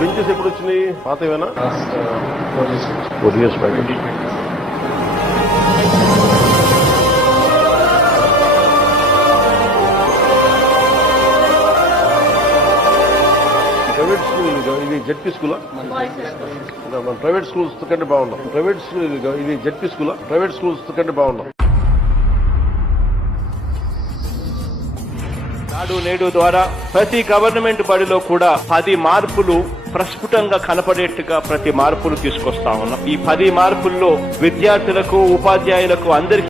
పాతవేనా ఎప్పుడు వచ్చినాయి years four years back. Private school ఇది జడ్పీ స్కూలా? మన ప్రైవేట్ స్కూల్స్ కంటే బాగున్నాం. ప్రైవేట్ స్కూల్ ఇది జడ్పీ స్కూలా? ప్రైవేట్ స్కూల్స్ కంటే బాగున్నాం. నాడు నేడు ద్వారా ప్రతి గవర్నమెంట్ బడిలో కూడా పది మార్పులు ప్రస్ఫుటంగా కనపడేట్టుగా ప్రతి మార్పులు తీసుకొస్తా ఉన్నాం. ఈ పది మార్పుల్లో విద్యార్థులకు ఉపాధ్యాయులకు అందరికీ